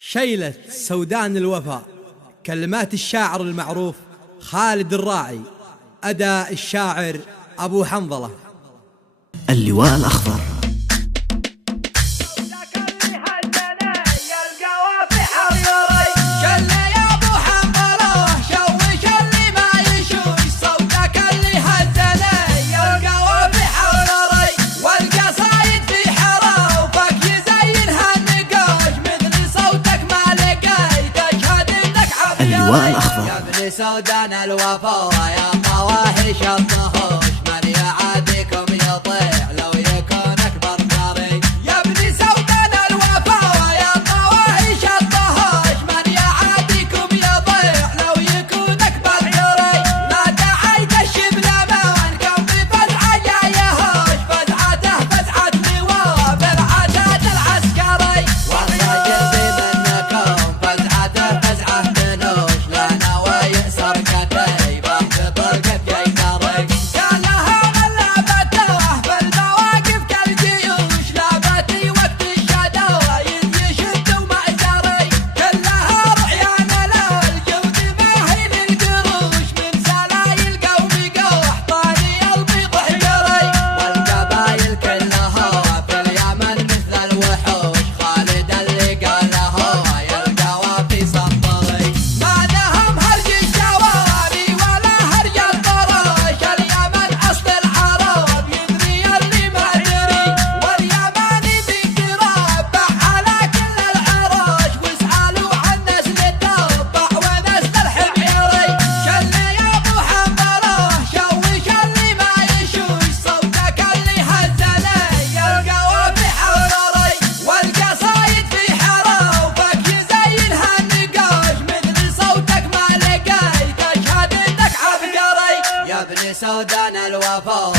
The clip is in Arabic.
شيلة سودان الوفا، كلمات الشاعر المعروف خالد الراعي، أداء الشاعر أبو حنظلة. اللواء الأخضر. اللواء الأخضر. يا ابن سودان الوفا يا طواهش الطهوش، من يعاديكم يطيع لو يكون أكبر جاري. يا ابن سودان الوفا يا طواهش الطهوش، من يعاديكم يطيع لو يكون أكبر جاري. ما دعيت الشبل وانكم بفزعة جايهوش، فزعته فزعة لواء بالعتاد العسكري. والرجل بمنكم فزعته فزعة سودان الوفا